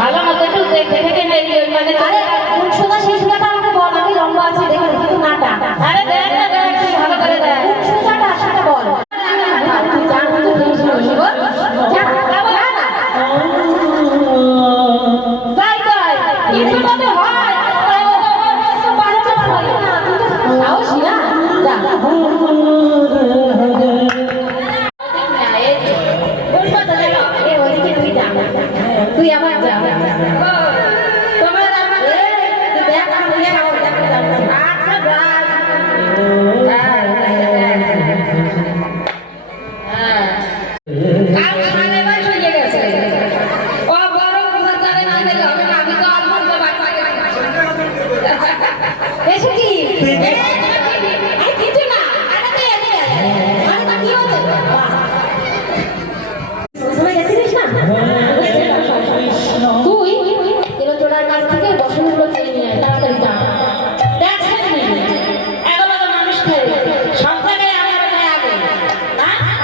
ভালো মতো একটু দেখে দেখে নেই মানে আরে সোজা সেই সুতাটা আমাকে বল আমি লম্বা আছে দেখে কিন্তু নাটা আরে দেখ না দেখ ভালো করে দেখ সোজাটা সেটা বল তুই জান তো ঠিক ছিল বল যা যাই তাই কিছু মতে হয় তো পারে তো হয় না তুই তো সাহসী না যা তুই আমার যা তোমার আমার দেখ আমি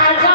আচ্ছা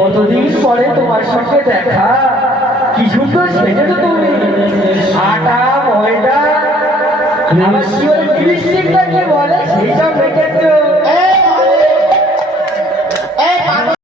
কতদিন পরে তোমার সঙ্গে দেখা, কি সুন্দর সেজেছো তুমি। আটা ময়দা আমার কি ওই লিপস্টিকটাকে বলে সেই সব রেখেছো।